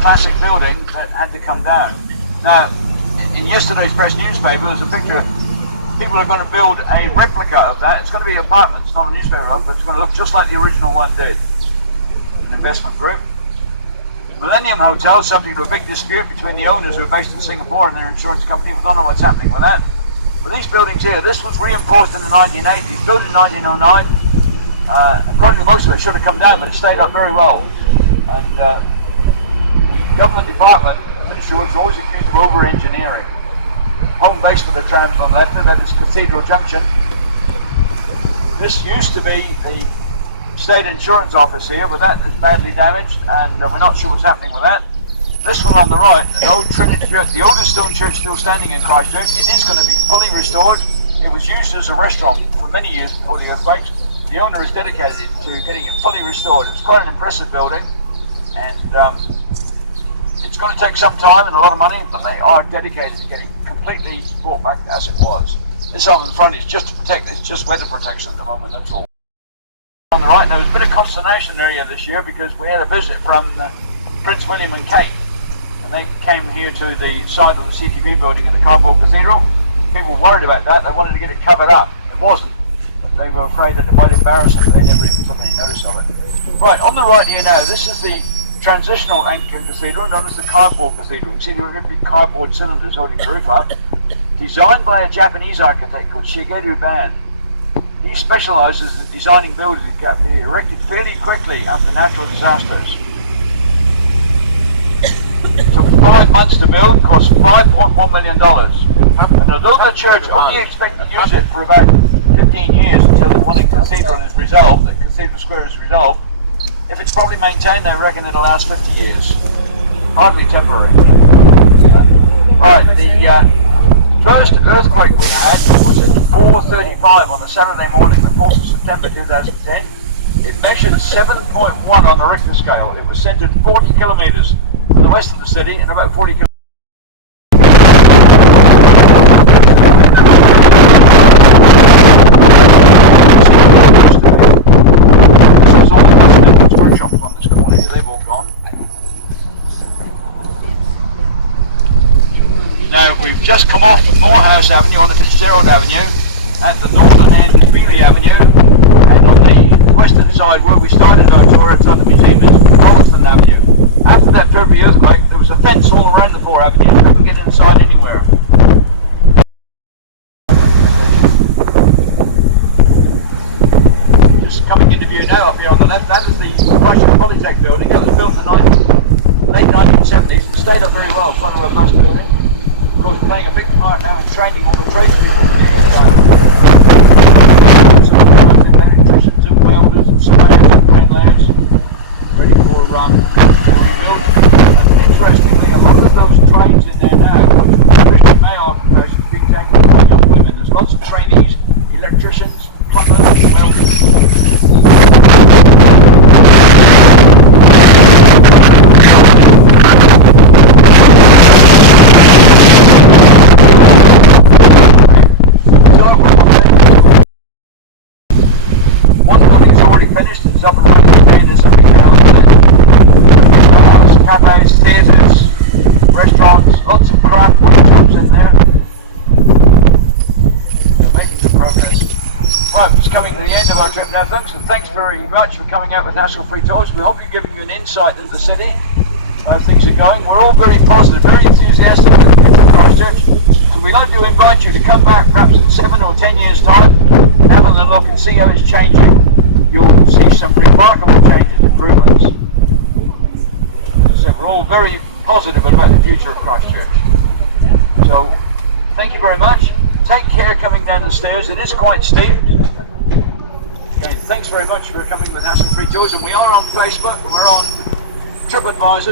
Classic building that had to come down. Now, in yesterday's press newspaper, there's a picture. People are going to build a replica of that. It's going to be apartments, not a newspaper, but it's going to look just like the original one did. An investment group. Millennium Hotel, subject to a big dispute between the owners who are based in Singapore and their insurance company. We don't know what's happening with that. But these buildings here, this was reinforced in the 1980s, built in 1909. According to most of it, should have come down, but it stayed up very well. And Government Department, the Ministry was always accused of over-engineering. Home base for the trams on the left, that is Cathedral Junction. This used to be the state insurance office here, but that is badly damaged, and we're not sure what's happening with that. This one on the right, the old Trinity Church, the oldest stone church still standing in Christchurch. It is going to be fully restored. It was used as a restaurant for many years before the earthquakes. The owner is dedicated to getting it fully restored. It's quite an impressive building, and it's going to take some time and a lot of money, but they are dedicated to getting completely brought back as it was. This arm in the front is just to protect this, just weather protection at the moment, that's all. On the right, there was a bit of consternation area this year because we had a visit from Prince William and Kate, and they came here to the side of the CTV building in the Cardboard Cathedral. People were worried about that, they wanted to get it covered up. It wasn't. They were afraid that it might embarrass them, they never even took any notice of it. Right, on the right here now, this is the transitional Anglican cathedral, known as the Cardboard Cathedral. You see there are going to be cardboard cylinders holding the roof up. Designed by a Japanese architect called Shigeru Ban. He specialises in designing buildings that can be erected fairly quickly after natural disasters. It took 5 months to build, cost $5.1 million. And although the church only expected to use it for about 15 years until the one in Cathedral is resolved, the Cathedral Square is resolved, if it's properly maintained, they reckon it'll last 50 years. Hardly temporary. Right, the first earthquake we had was at 4:35 on a Saturday morning, the 4th of September 2010. It measured 7.1 on the Richter scale. It was centered 40 kilometers to the west of the city and about 40 kilometers. Just come off Morehouse Avenue on the Fitzgerald Avenue. At the northern end is Beeley Avenue, and on the western side where we started our tour outside the museum is Rolleston Avenue. After that February earthquake, there was a fence all around the four avenues. You couldn't get inside anywhere. Just coming into view now up here on the left, that is the Christchurch Polytech building. That was built in the late 1970s. It stayed up very well, quite a robust building. Of course, playing a big part now in training all the tradespeople here. So electricians and welders and surveyors and crane layers ready for rebuild. And interestingly, a lot of those trades in there now, which are Christian male occupations, being taken by young women. There's lots of trainees, electricians, plumbers, welders. Now, folks, and thanks very much for coming out with National Free Tours. We hope we've given you an insight into the city, how things are going. We're all very positive, very enthusiastic about the future of Christchurch. So we'd like to invite you to come back perhaps in 7 or 10 years' time, have a look and see how it's changing. You'll see some remarkable changes, improvements. So we're all very positive about the future of Christchurch. So, thank you very much. Take care coming down the stairs. It is quite steep. Okay, thanks very much for coming with Hassle Free Tours, and we are on Facebook, we're on TripAdvisor,